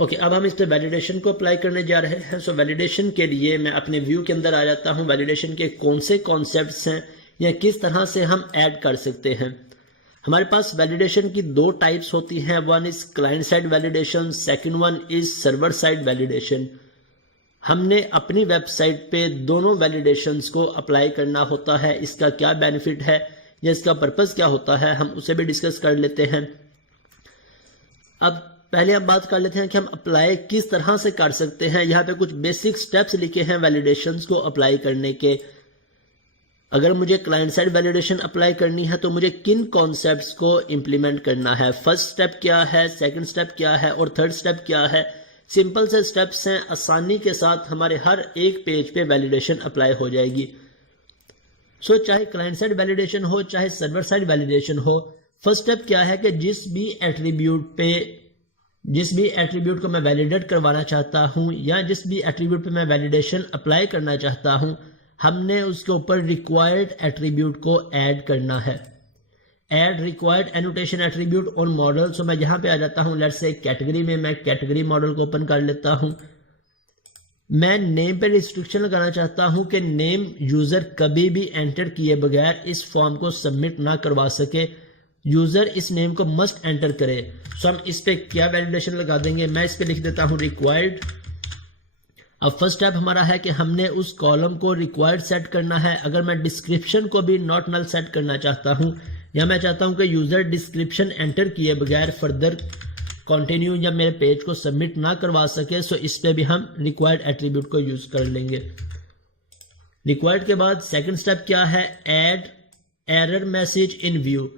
Okay, अब हम इस पे वैलिडेशन को अप्लाई करने जा रहे हैं। सो वैलिडेशन के लिए मैं अपने व्यू के अंदर आ जाता हूँ। वैलिडेशन के कौन से कॉन्सेप्ट्स हैं या किस तरह से हम ऐड कर सकते हैं। हमारे पास वैलिडेशन की दो टाइप्स होती हैं। One is client side validation, second one is server side validation. हमने अपनी वेबसाइट पे दोनों वैलिडेशंस को अप्लाई करना होता है। इसका क्या बेनिफिट है या इसका पर्पस क्या होता है, हम उसे भी डिस्कस कर लेते हैं। अब पहले हम बात कर लेते हैं कि हम अप्लाई किस तरह से कर सकते हैं। यहाँ पे कुछ बेसिक स्टेप्स लिखे हैं वैलिडेशंस को अप्लाई करने के। अगर मुझे क्लाइंट साइड वैलिडेशन अप्लाई करनी है तो मुझे किन कॉन्सेप्ट्स को इंप्लीमेंट करना है, फर्स्ट स्टेप क्या है, सेकंड स्टेप क्या है और थर्ड स्टेप क्या है। सिंपल से स्टेप्स हैं, आसानी के साथ हमारे हर एक पेज पे वैलिडेशन अप्लाई हो जाएगी। सो चाहे क्लाइंट साइड वैलिडेशन हो चाहे सर्वर साइड वैलिडेशन हो, फर्स्ट स्टेप क्या है कि जिस भी एट्रीब्यूट को मैं वैलिडेट करवाना चाहता हूं या जिस भी एट्रीब्यूट पे मैं वैलिडेशन अप्लाई करना चाहता हूं, हमने उसके ऊपर रिक्वायर्ड एट्रीब्यूट को ऐड करना है। Add required annotation attribute on model. So मैं यहाँ पे आ जाता हूँ, लेट्स से कैटेगरी में मैं कैटेगरी मॉडल को ओपन कर लेता हूँ। मैं नेम पे रिस्ट्रिक्शन लगाना चाहता हूँ कि नेम यूजर कभी भी एंटर किए बगैर इस फॉर्म को सबमिट ना करवा सके, यूजर इस नेम को मस्ट एंटर करे। सो हम इस पे क्या वैलिडेशन लगा देंगे, मैं इस पे लिख देता हूँ रिक्वायर्ड। अब फर्स्ट स्टेप हमारा है कि हमने उस कॉलम को रिक्वायर्ड सेट करना है। अगर मैं डिस्क्रिप्शन को भी नॉट नल सेट करना चाहता हूँ या मैं चाहता हूँ कि यूजर डिस्क्रिप्शन एंटर किए बगैर फर्दर कंटिन्यू या मेरे पेज को सबमिट ना करवा सके, सो इस पे भी हम रिक्वायर्ड एट्रीब्यूट को यूज कर लेंगे। रिक्वायर्ड के बाद सेकंड स्टेप क्या है, ऐड एरर मैसेज इन व्यू,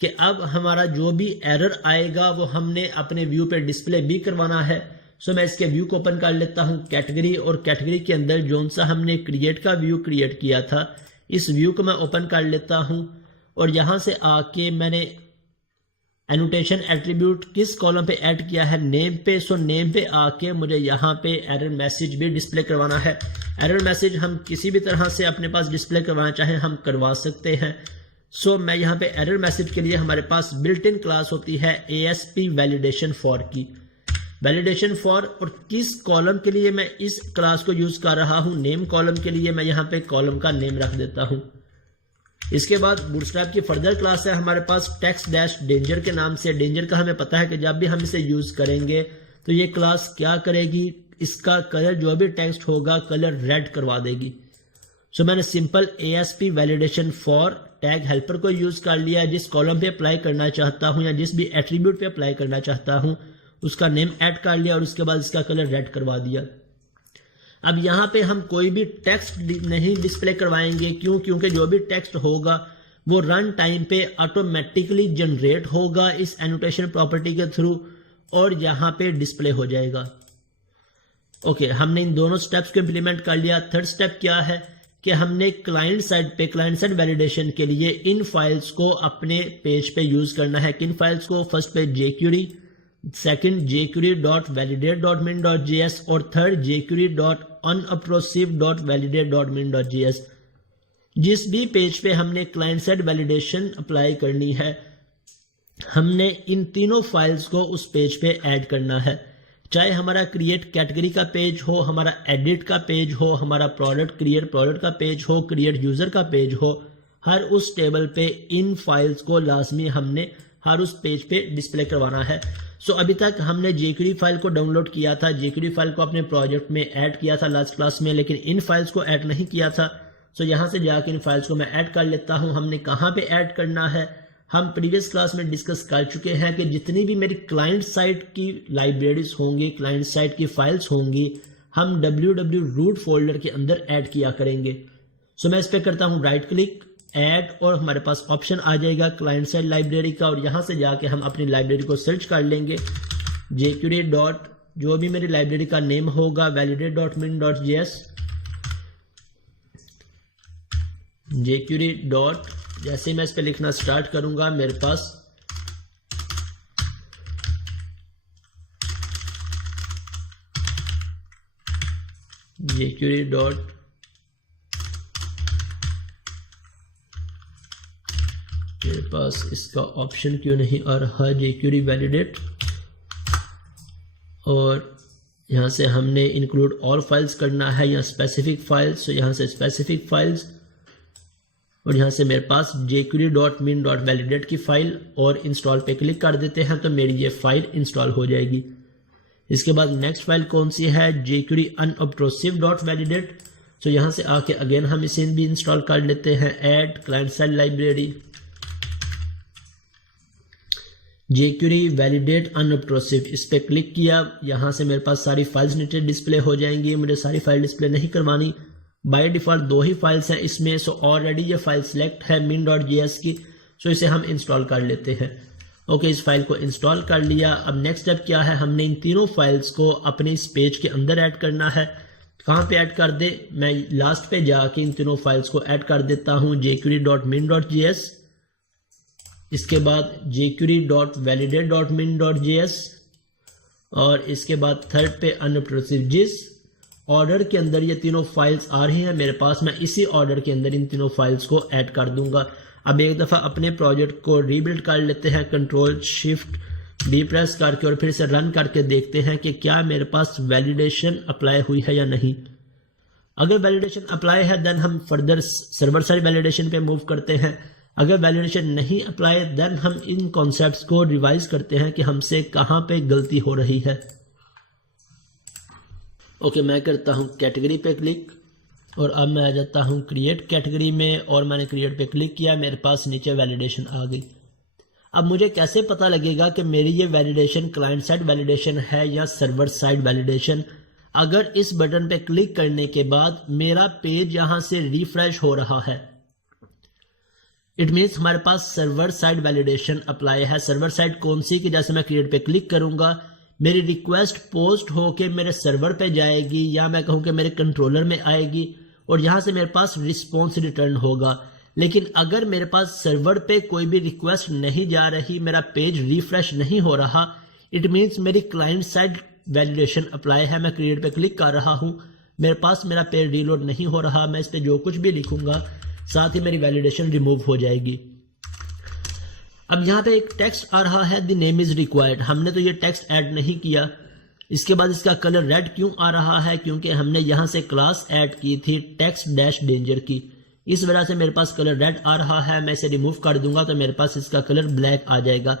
कि अब हमारा जो भी एरर आएगा वो हमने अपने व्यू पे डिस्प्ले भी करवाना है। सो मैं इसके व्यू को ओपन कर लेता हूं कैटेगरी, और कैटेगरी के अंदर जो सा हमने क्रिएट का व्यू क्रिएट किया था, इस व्यू को मैं ओपन कर लेता हूं और यहां से आके मैंने एनोटेशन एट्रीब्यूट किस कॉलम पे ऐड किया है, नेम पे। सो नेम पे आके मुझे यहाँ पे एरर मैसेज भी डिस्प्ले करवाना है। एरर मैसेज हम किसी भी तरह से अपने पास डिस्प्ले करवाना चाहें हम करवा सकते हैं। सो मैं यहाँ पे एरर मैसेज के लिए हमारे पास बिल्ट इन क्लास होती है ASP वैलिडेशन फॉर की। वैलिडेशन फॉर, और किस कॉलम के लिए मैं इस क्लास को यूज कर रहा हूँ, नेम कॉलम के लिए मैं यहाँ पे कॉलम का नेम रख देता हूँ। इसके बाद बूटस्ट्रैप की फर्दर क्लास है हमारे पास टेक्स्ट डैश डेंजर के नाम से। डेंजर का हमें पता है कि जब भी हम इसे यूज करेंगे तो ये क्लास क्या करेगी, इसका कलर जो भी टेक्स्ट होगा कलर रेड करवा देगी। सो मैंने simple ASP validation for tag helper को यूज कर लिया। जिस कॉलम पे अप्लाई करना चाहता हूँ या जिस भी एट्रीब्यूट पे अप्लाई करना चाहता हूँ उसका नेम ऐड कर लिया और उसके बाद इसका कलर रेड करवा दिया। अब यहाँ पे हम कोई भी टेक्स्ट नहीं डिस्प्ले करवाएंगे, क्यों? क्योंकि जो भी टेक्स्ट होगा वो रन टाइम पे ऑटोमेटिकली जनरेट होगा इस एनोटेशन प्रॉपर्टी के थ्रू और यहाँ पे डिस्प्ले हो जाएगा। ओके, हमने इन दोनों स्टेप्स को इंप्लीमेंट कर लिया। थर्ड स्टेप क्या है कि हमने क्लाइंट साइड वैलिडेशन के लिए इन फाइल्स को अपने पेज पे यूज करना है। किन फाइल्स को? फर्स्ट पे jQuery, सेकंड jQuery.validate.min.js और थर्ड jQuery.unobtrusive.validate.min.js। जिस भी पेज पे हमने क्लाइंट साइड वैलिडेशन अप्लाई करनी है हमने इन तीनों फाइल्स को उस पेज पे ऐड करना है। चाहे हमारा क्रिएट कैटेगरी का पेज हो, हमारा एडिट का पेज हो, हमारा क्रिएट प्रोडक्ट का पेज हो, क्रिएट यूजर का पेज हो, हर उस टेबल पे इन फाइल्स को लाजमी हमने हर उस पेज पे डिस्प्ले करवाना है। सो अभी तक हमने jQuery फाइल को डाउनलोड किया था, jQuery फाइल को अपने प्रोजेक्ट में ऐड किया था लास्ट क्लास में, लेकिन इन फाइल्स को ऐड नहीं किया था। सो यहाँ से जाके इन फाइल्स को मैं ऐड कर लेता हूँ। हमने कहाँ पे ऐड करना है, हम प्रीवियस क्लास में डिस्कस कर चुके हैं कि जितनी भी मेरी क्लाइंट साइड की लाइब्रेरीज होंगी, क्लाइंट साइड की फाइल्स होंगी, हम www रूट फोल्डर के अंदर ऐड किया करेंगे। सो मैं इस पर करता हूँ राइट क्लिक, ऐड, और हमारे पास ऑप्शन आ जाएगा क्लाइंट साइड लाइब्रेरी का, और यहाँ से जाके हम अपनी लाइब्रेरी को सर्च कर लेंगे। jQuery डॉट जो भी मेरी लाइब्रेरी का नेम होगा validate.min.js, jQuery डॉट, जैसे मैं इस पे लिखना स्टार्ट करूंगा मेरे पास jQuery डॉट मेरे पास इसका ऑप्शन क्यों नहीं आ रहा, jQuery वैलिडेट। और यहाँ से हमने इंक्लूड ऑल फाइल्स करना है या स्पेसिफिक फाइल्स, तो यहाँ से स्पेसिफिक फाइल्स और यहाँ से मेरे पास jQuery.min.validate की फाइल और इंस्टॉल पे क्लिक कर देते हैं तो मेरी ये फाइल इंस्टॉल हो जाएगी। इसके बाद नेक्स्ट फाइल कौन सी है, jQuery unobtrusive.validate। तो यहाँ से आके अगेन हम इसे भी इंस्टॉल कर लेते हैं। Add client side library jQuery validate unobtrusive, इस पे क्लिक किया। यहाँ से मेरे पास सारी फाइल्स नीचे डिस्प्ले हो जाएंगी। मुझे सारी फाइल डिस्प्ले नहीं करवानी, बाय डिफॉल्ट 2 ही फाइल्स हैं इसमें। सो ऑलरेडी ये फाइल सिलेक्ट है min.js की, सो इसे हम इंस्टॉल कर लेते हैं। ओके, इस फाइल को इंस्टॉल कर लिया। अब नेक्स्ट स्टेप क्या है, हमने इन तीनों फाइल्स को अपने इस पेज के अंदर ऐड करना है। कहाँ पे ऐड कर दे, मैं लास्ट पे जाके इन तीनों फाइल्स को ऐड कर देता हूँ। jQuery.min.js, इसके बाद jQuery.validate.min.js और इसके बाद थर्ड पे unobtrusive। जिस ऑर्डर के अंदर ये तीनों फाइल्स आ रही हैं मेरे पास, मैं इसी ऑर्डर के अंदर इन तीनों फाइल्स को ऐड कर दूंगा। अब एक दफ़ा अपने प्रोजेक्ट को रीबिल्ड कर लेते हैं, Ctrl+Shift+B प्रेस करके और फिर से रन करके देखते हैं कि क्या मेरे पास वैलिडेशन अप्लाई हुई है या नहीं। अगर वैलिडेशन अप्लाई है देन हम फर्दर सर्वर साइड वैलिडेशन पे मूव करते हैं। अगर वैलिडेशन नहीं अप्लाई देन हम इन कॉन्सेप्ट्स को रिवाइज करते हैं कि हमसे कहाँ पे गलती हो रही है। ओके, मैं करता हूँ कैटेगरी पे क्लिक और अब मैं आ जाता हूँ क्रिएट कैटेगरी में और मैंने क्रिएट पे क्लिक किया, मेरे पास नीचे वैलिडेशन आ गई। अब मुझे कैसे पता लगेगा कि मेरी ये वैलिडेशन क्लाइंट साइड वैलिडेशन है या सर्वर साइड वैलिडेशन। अगर इस बटन पे क्लिक करने के बाद मेरा पेज यहाँ से रिफ्रेश हो रहा है, इट मीन्स हमारे पास सर्वर साइड वैलिडेशन अप्लाई है। सर्वर साइड कौन सी कि जैसे मैं क्रिएट पे क्लिक करूंगा, मेरी रिक्वेस्ट पोस्ट होके मेरे सर्वर पे जाएगी या मैं कहूँ कि मेरे कंट्रोलर में आएगी और यहाँ से मेरे पास रिस्पॉन्स रिटर्न होगा। लेकिन अगर मेरे पास सर्वर पे कोई भी रिक्वेस्ट नहीं जा रही, मेरा पेज रिफ्रेश नहीं हो रहा, इट मीन्स मेरी क्लाइंट साइड वैलिडेशन अप्लाई है। मैं क्रिएट पे क्लिक कर रहा हूँ, मेरे पास मेरा पेज रीलोड नहीं हो रहा, मैं इस पे जो कुछ भी लिखूंगा साथ ही मेरी वैलिडेशन रिमूव हो जाएगी। अब यहाँ पे एक टेक्स्ट आ रहा है, द नेम इज रिक्वायर्ड। हमने तो ये टेक्स्ट ऐड नहीं किया। इसके बाद इसका कलर रेड क्यों आ रहा है, क्योंकि हमने यहाँ से क्लास ऐड की थी टेक्स्ट डैश डेंजर की, इस वजह से मेरे पास कलर रेड आ रहा है। मैं इसे रिमूव कर दूंगा तो मेरे पास इसका कलर ब्लैक आ जाएगा।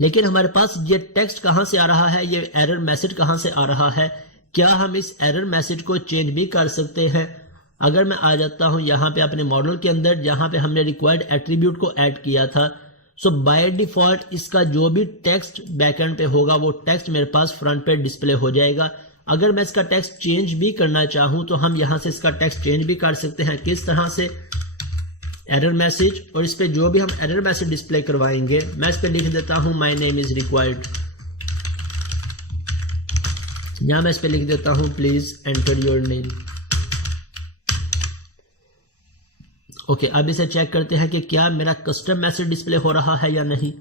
लेकिन हमारे पास ये टेक्स्ट कहाँ से आ रहा है, ये एरर मैसेज कहाँ से आ रहा है, क्या हम इस एरर मैसेज को चेंज भी कर सकते हैं? अगर मैं आ जाता हूं यहाँ पे अपने मॉडल के अंदर जहां पे हमने रिक्वायर्ड एट्रीब्यूट को ऐड किया था, सो बाय डिफॉल्ट इसका जो भी टेक्स्ट बैकएंड पे होगा वो टेक्स्ट मेरे पास फ्रंट पे डिस्प्ले हो जाएगा। अगर मैं इसका टेक्स्ट चेंज भी करना चाहूं तो हम यहां से इसका टेक्स्ट चेंज भी कर सकते हैं। किस तरह से, एरर मैसेज, और इस पे जो भी हम एरर मैसेज डिस्प्ले करवाएंगे, मैं इस पे लिख देता हूं माय नेम इज रिक्वायर्ड, या मैं इस पे लिख देता हूं please enter your name. Okay, अब इसे चेक करते हैं कि क्या मेरा कस्टम मैसेज डिस्प्ले हो रहा है या नहीं।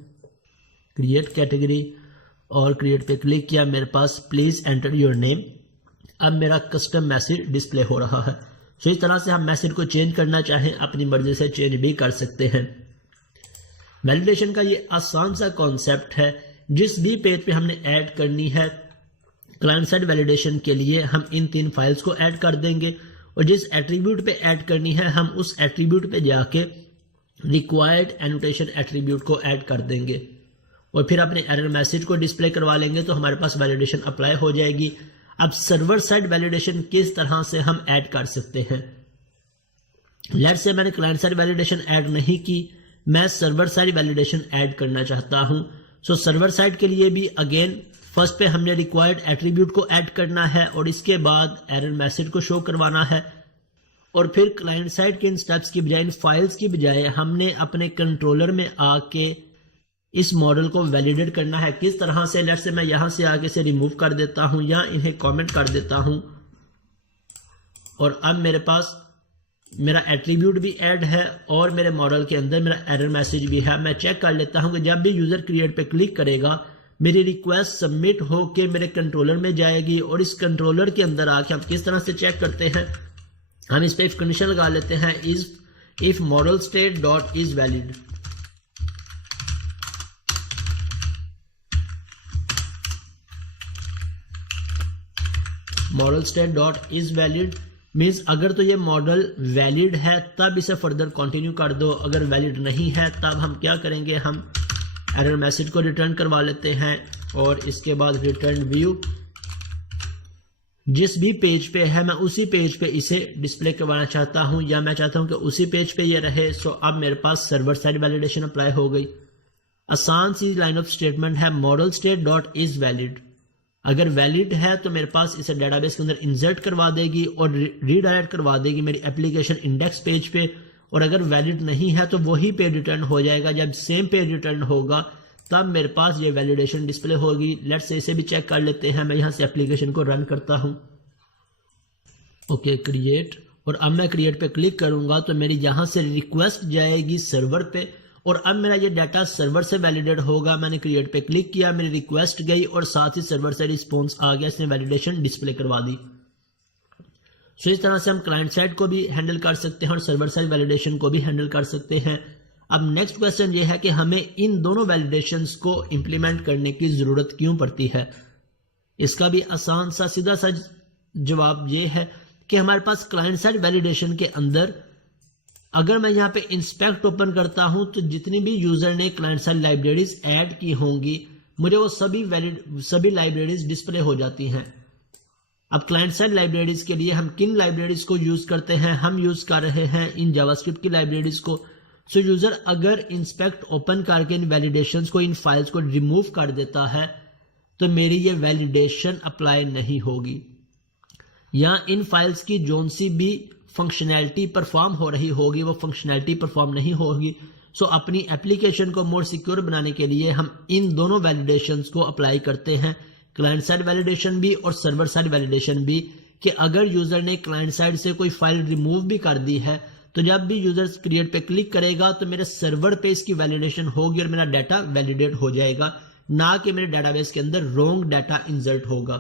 क्रिएट कैटेगरी और क्रिएट पे क्लिक किया, मेरे पास प्लीज एंटर योर नेम। अब मेरा कस्टम मैसेज डिस्प्ले हो रहा है। सो इस तरह से हम मैसेज को चेंज करना चाहें अपनी मर्जी से चेंज भी कर सकते हैं। वैलिडेशन का ये आसान सा कॉन्सेप्ट है। जिस भी पेज पे हमने ऐड करनी है क्लाइंट साइड वैलिडेशन के लिए, हम इन 3 फाइल्स को ऐड कर देंगे और जिस एट्रीब्यूट पे ऐड करनी है हम उस एट्रीब्यूट पे जाके रिक्वायर्ड एनोटेशन एट्रीब्यूट को ऐड कर देंगे और फिर अपने एरर मैसेज को डिस्प्ले करवा लेंगे तो हमारे पास वैलिडेशन अप्लाई हो जाएगी। अब सर्वर साइड वैलिडेशन किस तरह से हम ऐड कर सकते हैं। लेट्स से मैंने क्लाइंट साइड वैलिडेशन ऐड नहीं की, मैं सर्वर साइड वैलिडेशन ऐड करना चाहता हूं। सो सर्वर साइड के लिए भी अगेन फर्स्ट पे हमने रिक्वायर्ड एट्रीब्यूट को ऐड करना है और इसके बाद एरर मैसेज को शो करवाना है और फिर क्लाइंट साइड के इन स्टेप्स की बजाय, इन फाइल्स की बजाय हमने अपने कंट्रोलर में आके इस मॉडल को वैलिडेट करना है। किस तरह से, लेट्स से मैं यहां से आगे से रिमूव कर देता हूं या इन्हें कमेंट कर देता हूं और अब मेरे पास मेरा एट्रीब्यूट भी ऐड है और मेरे मॉडल के अंदर मेरा एरर मैसेज भी है। मैं चेक कर लेता हूं कि जब भी यूजर क्रिएट पे क्लिक करेगा मेरी रिक्वेस्ट सबमिट होके मेरे कंट्रोलर में जाएगी और इस कंट्रोलर के अंदर आके हम किस तरह से चेक करते हैं, हम इस पे इफ कंडीशन लगा लेते हैं, if model state dot is valid. Model state dot is valid means अगर तो ये मॉडल वैलिड है तब इसे फर्दर कंटिन्यू कर दो, अगर वैलिड नहीं है तब हम क्या करेंगे, हम एरर मैसेज को रिटर्न करवा लेते हैं और इसके बाद रिटर्न व्यू जिस भी पेज पे है मैं उसी पेज पे इसे डिस्प्ले करवाना चाहता हूं या मैं चाहता हूं कि उसी पेज पे ये रहे। सो अब मेरे पास सर्वर साइड वैलिडेशन अप्लाई हो गई। आसान सी लाइन ऑफ स्टेटमेंट है model state dot is valid. अगर वैलिड है तो मेरे पास इसे डेटाबेस के अंदर इंसर्ट करवा देगी और रीडायरेक्ट करवा देगी मेरी एप्लीकेशन इंडेक्स पेज पे, और अगर वैलिड नहीं है तो वही पेज रिटर्न हो जाएगा। जब सेम पेज रिटर्न होगा तब मेरे पास ये वैलिडेशन डिस्प्ले होगी। लेट्स से इसे भी चेक कर लेते हैं। मैं यहाँ से एप्लीकेशन को रन करता हूँ। ओके क्रिएट, और अब मैं क्रिएट पे क्लिक करूंगा तो मेरी यहाँ से रिक्वेस्ट जाएगी सर्वर पे और अब मेरा ये डाटा सर्वर से वैलिडेट होगा। मैंने क्रिएट पे क्लिक किया, मेरी रिक्वेस्ट गई और साथ ही सर्वर से रिस्पॉन्स आ गया, इसने वैलिडेशन डिस्प्ले करवा दी। सो इस तरह से हम क्लाइंट साइड को भी हैंडल कर सकते हैं और सर्वर साइड वैलिडेशन को भी हैंडल कर सकते हैं। अब नेक्स्ट क्वेश्चन ये है कि हमें इन दोनों वैलिडेशंस को इंप्लीमेंट करने की जरूरत क्यों पड़ती है। इसका भी आसान सा सीधा सा जवाब ये है कि हमारे पास क्लाइंट साइड वैलिडेशन के अंदर अगर मैं यहाँ पे इंस्पेक्ट ओपन करता हूं तो जितनी भी यूजर ने क्लाइंट साइड लाइब्रेरीज ऐड की होंगी मुझे वो सभी लाइब्रेरीज डिस्प्ले हो जाती हैं। अब क्लाइंट साइड लाइब्रेरीज के लिए हम किन लाइब्रेरीज को यूज करते हैं, हम यूज कर रहे हैं इन जावास्क्रिप्ट की लाइब्रेरीज को। सो यूजर अगर इंस्पेक्ट ओपन करके इन वैलिडेशंस को, इन फाइल्स को रिमूव कर देता है तो मेरी ये वैलिडेशन अप्लाई नहीं होगी, या इन फाइल्स की जोन सी भी फंक्शनैलिटी परफॉर्म हो रही होगी वो फंक्शनैलिटी परफॉर्म नहीं होगी। सो अपनी एप्लीकेशन को मोर सिक्योर बनाने के लिए हम इन दोनों वैलिडेशंस को अप्लाई करते हैं, क्लाइंट साइड वैलिडेशन भी और सर्वर साइड वैलिडेशन भी, कि अगर यूजर ने क्लाइंट साइड से कोई फाइल रिमूव भी कर दी है तो जब भी यूजर क्रिएट पे क्लिक करेगा तो मेरे सर्वर पे इसकी वैलिडेशन होगी और मेरा डाटा वैलिडेट हो जाएगा, ना कि मेरे डाटाबेस के अंदर रॉन्ग डाटा इंसर्ट होगा।